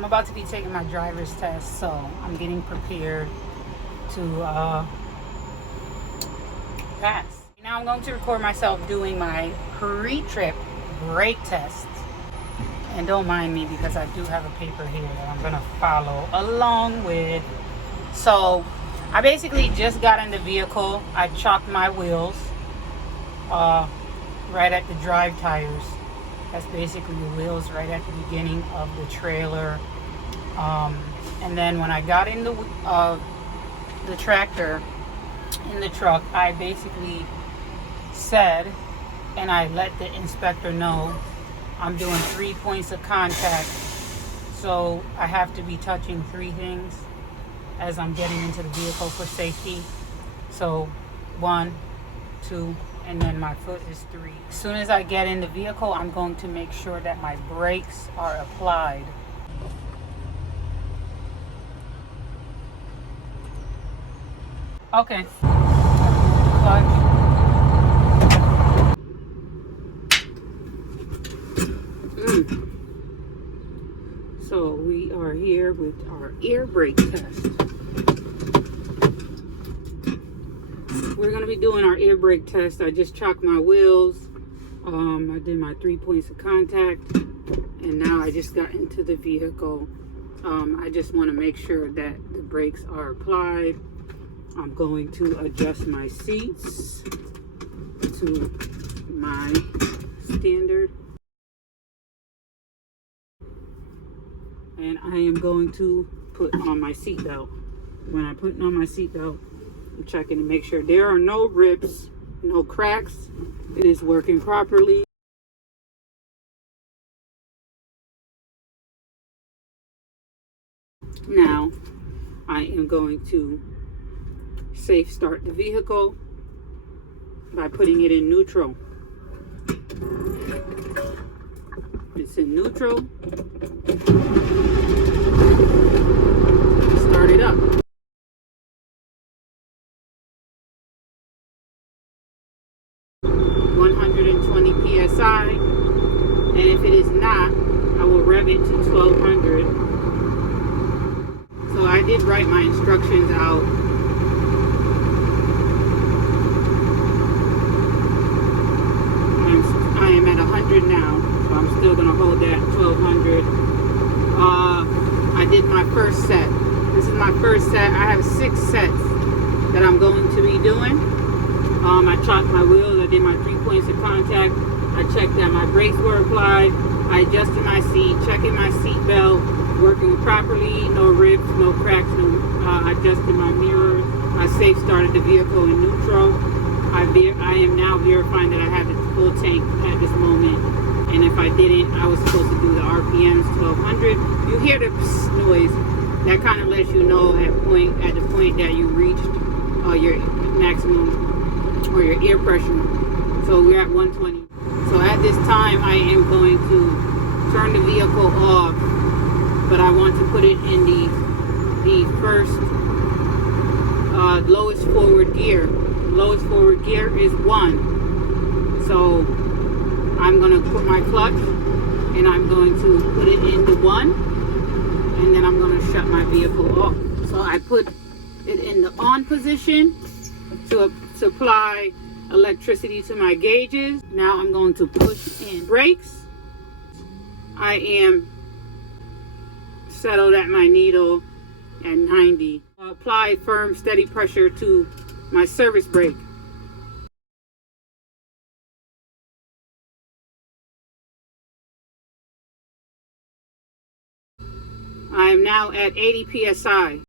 I'm about to be taking my driver's test, so I'm getting prepared to pass. Now I'm going to record myself doing my pre-trip brake test. And don't mind me because I do have a paper here that I'm going to follow along with. So I basically just got in the vehicle. I chocked my wheels right at the drive tires. That's basically the wheels right at the beginning of the trailer. And then when I got in the tractor, in the truck, I basically said, and I let the inspector know, I'm doing 3 points of contact. So I have to be touching 3 things as I'm getting into the vehicle for safety. So 1, 2, and then my foot is 3. As soon as I get in the vehicle, I'm going to make sure that my brakes are applied. Okay. Clutch. So we are here with our air brake test. We're going to be doing our air brake test. I just chocked my wheels. I did my 3 points of contact. And now I just got into the vehicle. I just want to make sure that the brakes are applied. I'm going to adjust my seats to my standard. And I am going to put on my seatbelt. When I put on my seatbelt, I'm checking to make sure there are no rips, no cracks. It is working properly. Now, I am going to safe start the vehicle by putting it in neutral. It's in neutral. Start it up. PSI, and if it is not, I will rev it to 1200. So I did write my instructions out. I am at 100 now, so I'm still going to hold that 1200. I did my first set. This is my first set. I have 6 sets that I'm going to be doing. I chocked my wheels. I did my 3 points of contact. I checked that my brakes were applied. I adjusted my seat, checking my seat belt, working properly, no rips, no cracks, I adjusted my mirrors. I safe started the vehicle in neutral. I am now verifying that I have the full tank at this moment. And if I didn't, I was supposed to do the RPMs 1200. You hear the noise. That kind of lets you know at the point that you reached your maximum or your air pressure. So we're at 120. So at this time, I am going to turn the vehicle off, but I want to put it in the first lowest forward gear. Lowest forward gear is 1. So I'm going to put my clutch and I'm going to put it into 1, and then I'm going to shut my vehicle off. So I put it in the on position to supply electricity to my gauges. Now I'm going to push in brakes. I am settled at my needle at 90. Apply firm, steady pressure to my service brake. I am now at 80 PSI.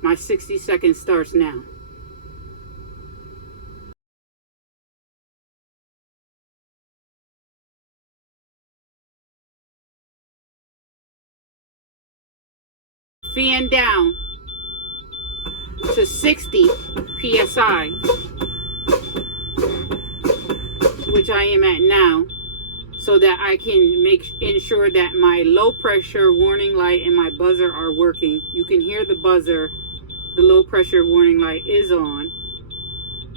My 60 seconds starts now. Fan down to 60 PSI, which I am at now, so that I can ensure that my low pressure warning light and my buzzer are working. You can hear the buzzer. The low pressure warning light is on.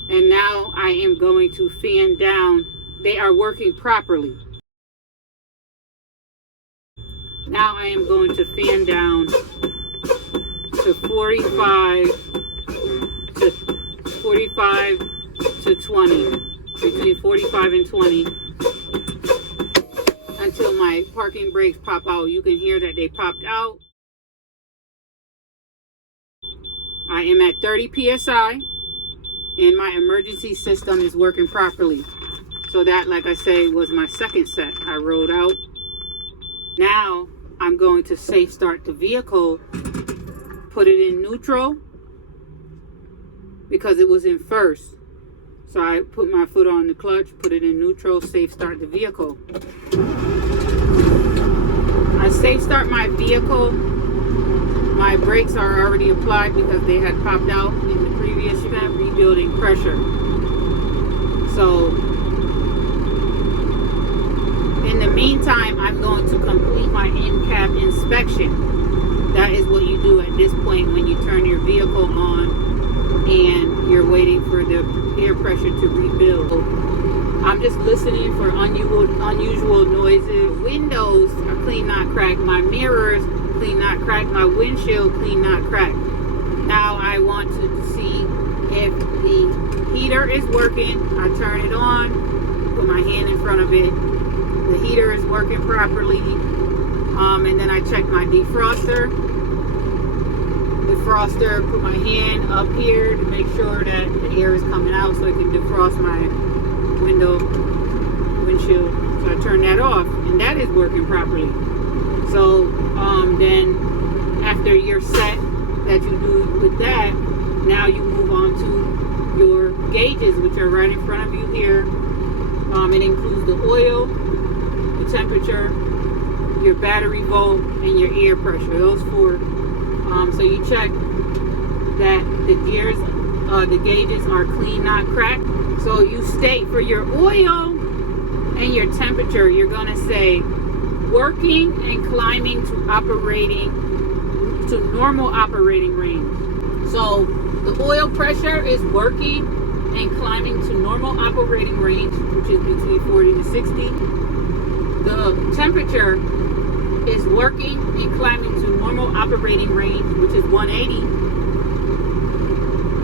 And now I am going to fan down. They are working properly. Now I am going to fan down to 45 to 20, between 45 and 20, until my parking brakes pop out. You can hear that they popped out. I am at 30 psi, and my emergency system is working properly. So that, like I say, was my second set I rolled out. Now I'm going to safe start the vehicle, put it in neutral because it was in first. So I put my foot on the clutch, put it in neutral, safe start the vehicle. I safe start my vehicle. My brakes are already applied because they had popped out in the previous step, rebuilding pressure. So in the meantime, I'm going to complete my in-cab inspection. That is what you do at this point when you turn your vehicle on and you're waiting for the air pressure to rebuild. I'm just listening for unusual noises. Windows are clean, not cracked. My mirrors, clean, not cracked. My windshield, clean, not cracked. Now I want to see if the heater is working. I turn it on, put my hand in front of it. The heater is working properly. And then I check my defroster. Put my hand up here to make sure that the air is coming out so it can defrost my windshield. So I turn that off, and that is working properly. So then after your set that you do with that, now you move on to your gauges, which are right in front of you here. It includes the oil, the temperature, your battery volt, and your air pressure. Those four. So you check that the gears, the gauges are clean, not cracked. So you state for your oil and your temperature, you're gonna say working and climbing to normal operating range. So the oil pressure is working and climbing to normal operating range, which is between 40 to 60. The temperature is working and climbing to normal operating range, which is 180.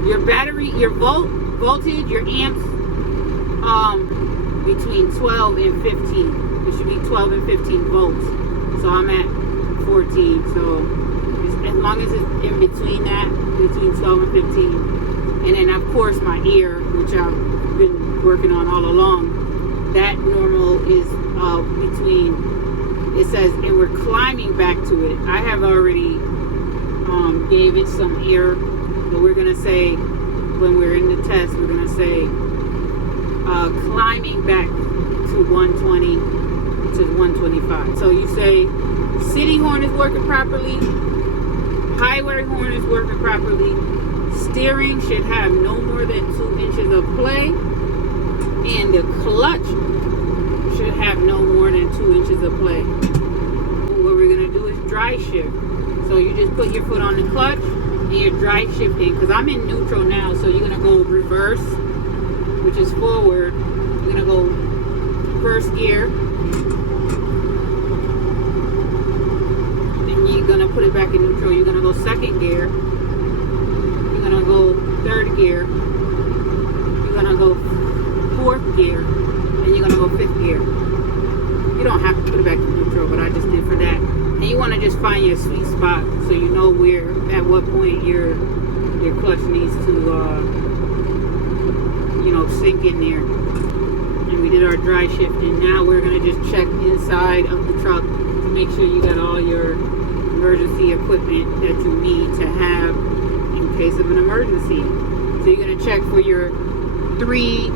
Your battery, your voltage, your amps, between 12 and 15. It should be 12 and 15 volts. So I'm at 14. So as long as it's in between that, between 12 and 15. And then of course my ear, which I've been working on all along, that normal is between, it says, and we're climbing back to it. I have already gave it some air, but we're gonna say, when we're in the test, we're gonna say climbing back to 120 to 125. So you say city horn is working properly, highway horn is working properly, steering should have no more than 2 inches of play, and the clutch should have no more than 2 inches of play. What we're gonna do is dry shift. So you just put your foot on the clutch and you're dry shifting, because I'm in neutral now. So you're gonna go reverse, which is forward. You're gonna go first gear, and you're gonna put it back in neutral. You're gonna go second gear. You're gonna go third gear. You're gonna go fourth gear, and you're gonna go fifth gear. You don't have to put it back in neutral, but I just did for that. And you want to just find your sweet spot so you know where, at what point your clutch needs to, sink in there. And we did our dry shifting. Now we're gonna just check inside of the truck to make sure you got all your emergency equipment that you need to have in case of an emergency. So you're gonna check for your 3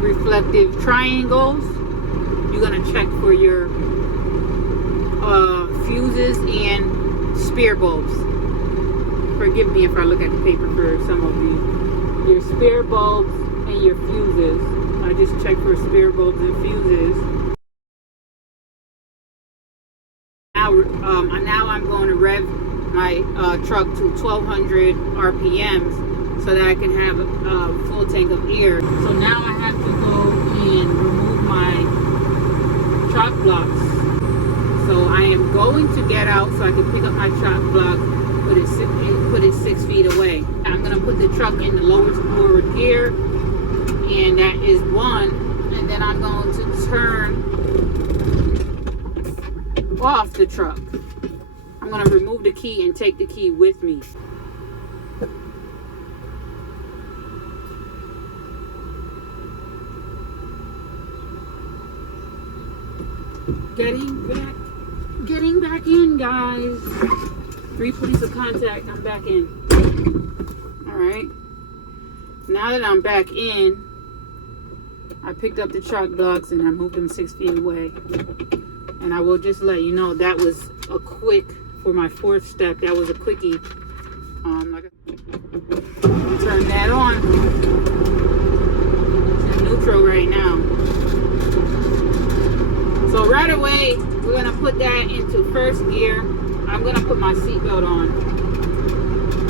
reflective triangles. You're gonna check for your fuses and spare bulbs. Forgive me if I look at the paper for some of you. Your spare bulbs and your fuses. I just check for spare bulbs and fuses. Now I'm going to rev my truck to 1200 RPMs so that I can have a full tank of air. So now I have to go and remove my shock blocks. So I am going to get out so I can pick up my chock block, put it 6 feet away. I'm gonna put the truck in the lowest forward gear, and that is 1. And then I'm going to turn off the truck. I'm gonna remove the key and take the key with me. Getting back in, guys. 3 points of contact. I'm back in. All right. Now that I'm back in, I picked up the chock blocks and I moved them 6 feet away. And I will just let you know that was a quick, for my 4th step, that was a quickie. Turn that on. It's in neutral right now. So right away, we're gonna put that into 1st gear. I'm gonna put my seatbelt on.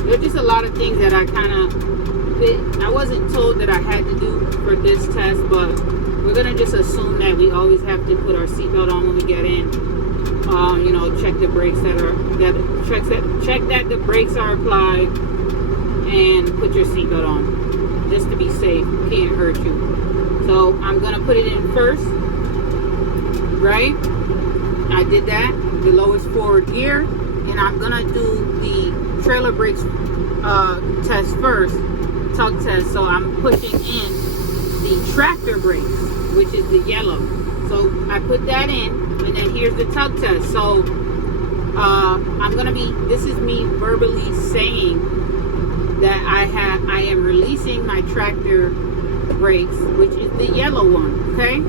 There's just a lot of things that I wasn't told that I had to do for this test, but we're gonna just assume that we always have to put our seatbelt on when we get in. You know, check the brakes check that the brakes are applied, and put your seatbelt on, just to be safe. Can't hurt you. So I'm gonna put it in 1st. Right? I did that, the lowest forward gear, and I'm gonna do the trailer brakes test first, tug test. So I'm pushing in the tractor brakes, which is the yellow. So I put that in, and then here's the tug test. So this is me verbally saying that I am releasing my tractor brakes, which is the yellow one, okay?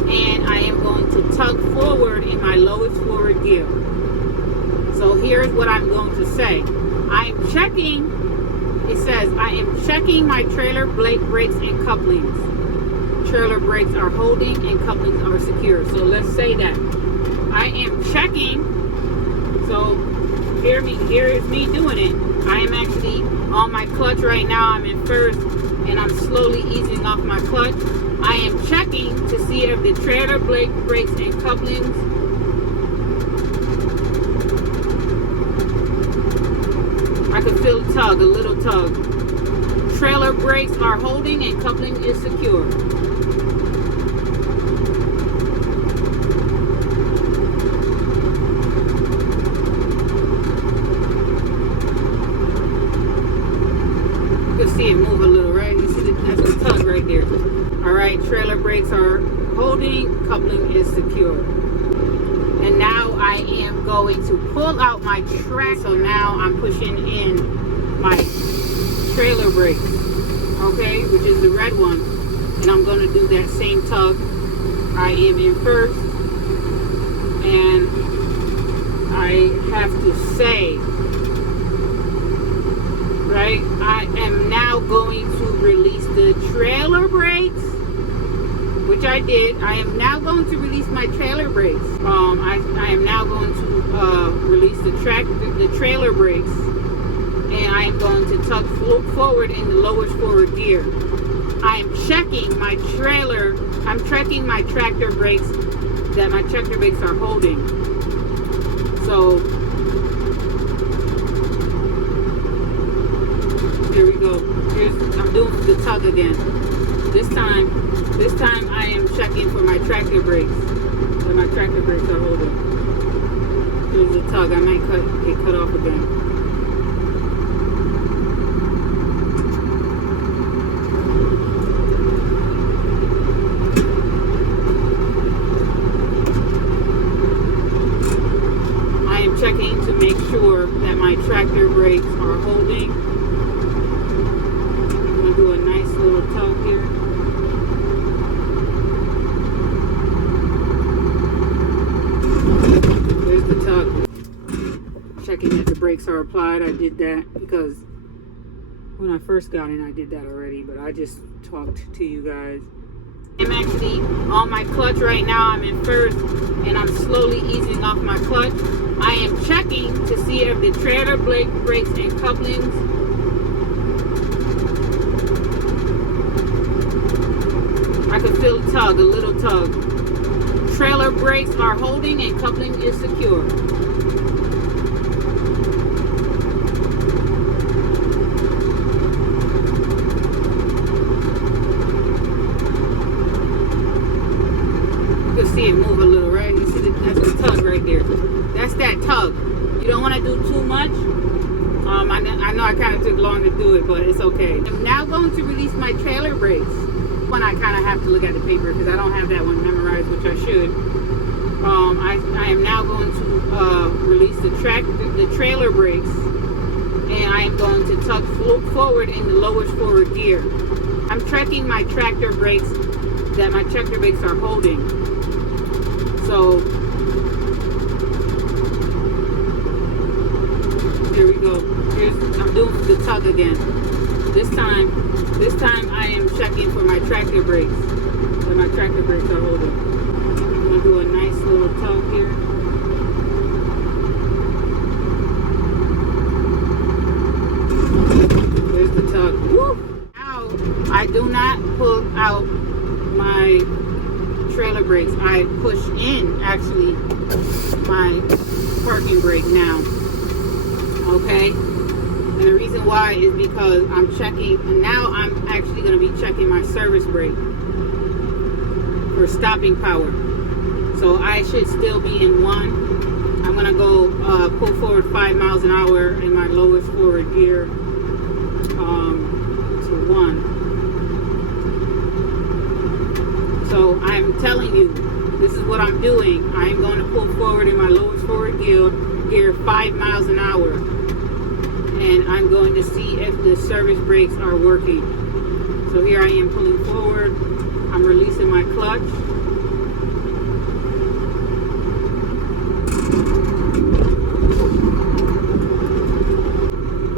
And I am going to tug forward in my lowest forward gear. So here's what I'm going to say. It says, I am checking my trailer brakes and couplings. Trailer brakes are holding and couplings are secure. So let's say that. I am checking. So here is me doing it. I am actually on my clutch right now. I'm in 1st, and I'm slowly easing off my clutch. I am checking to see if the trailer brakes and couplings I can feel a tug, a little tug. Trailer brakes are holding and coupling is secure. You can see it move a little, right? You see that's the tug right there. All right, trailer brakes are holding, coupling is secure. And now I am going to pull out my track. So now I'm pushing in my trailer brakes, okay, which is the red one. And I'm going to do that same tug. I am in 1st. And I have to say, right, I am now going to release the trailer brakes, which I did. I am now going to release my trailer brakes. I am now going to release the trailer brakes, and I am going to tug forward in the lowest forward gear. I am checking my trailer. I'm checking my tractor brakes, that my tractor brakes are holding. So here we go. I'm doing the tug again. This time I am checking for my tractor brakes. So my tractor brakes are holding. Here's the tug. I might get cut off again. I am checking to make sure that my tractor brakes are holding. I'm going to do a nice little tug here. Checking that the brakes are applied. I did that because when I first got in, I did that already, but I just talked to you guys. I'm actually on my clutch right now. I'm in 1st, and I'm slowly easing off my clutch. I am checking to see if the trailer brakes and couplings I can feel a tug, a little tug. trailer brakes are holding and coupling is secure. You can see it move a little, right? You see that's the tug right there. That's that tug. You don't want to do too much. I know I kind of took long to do it, but it's okay. I'm now going to release my trailer brakes. When I kind of have to look at the paper because I don't have that one memorized, which I should. I am now going to release the trailer brakes, and I am going to tuck forward in the lowest forward gear. I'm checking my tractor brakes, that my tractor brakes are holding. So here we go. I'm doing the tug again. This time I am checking for my tractor brakes, that my tractor brakes are holding. I'm gonna do a nice little tug here. There's the tug. Woo! Now I do not pull out my trailer brakes. I push in actually my parking brake now. Okay? And the reason why is because I'm checking, and now I'm actually going to be checking my service brake for stopping power. So I should still be in 1. I'm going to go pull forward 5 miles an hour in my lowest forward gear to 1. So I'm telling you, this is what I'm doing. I'm going to pull forward in my lowest forward gear 5 miles an hour. And I'm going to see if the service brakes are working. So here I am pulling forward. I'm releasing my clutch.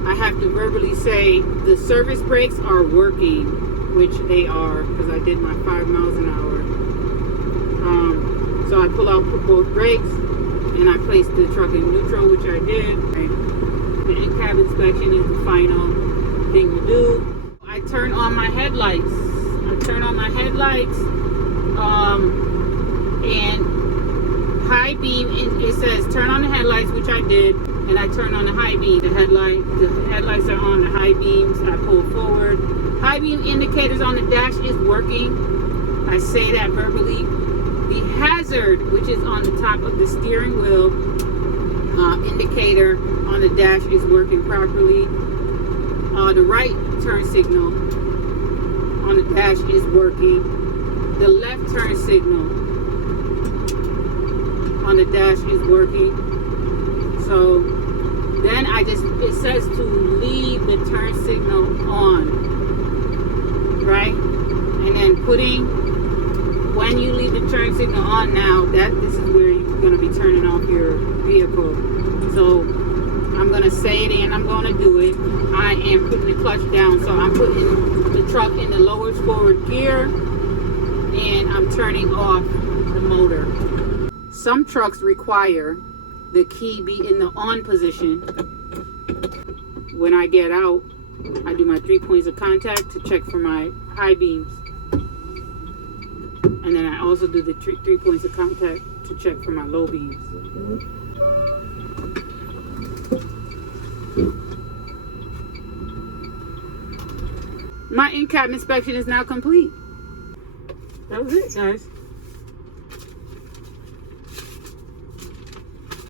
I have to verbally say the service brakes are working, which they are because I did my 5 miles an hour. So I pull out both brakes and I place the truck in neutral, which I did. The in-cab inspection is the final thing to do. I turn on my headlights. And high beam, it says turn on the headlights, which I did, and I turn on the high beam. The headlights are on, the high beams, I pull forward. High beam indicators on the dash is working. I say that verbally. The hazard, which is on the top of the steering wheel, indicator on the dash is working properly. The right turn signal on the dash is working. The left turn signal on the dash is working. So then it says to leave the turn signal on, right? And then when you leave the turn signal on now, this is where you're going to be turning off your vehicle. So I'm going to say it and I'm going to do it. I am putting the clutch down, so I'm putting the truck in the lowest forward gear and I'm turning off the motor. Some trucks require the key be in the on position. When I get out, I do my 3 points of contact to check for my high beams. And then I also do the 3 points of contact to check for my low beams. My in-cab inspection is now complete. That was it, guys.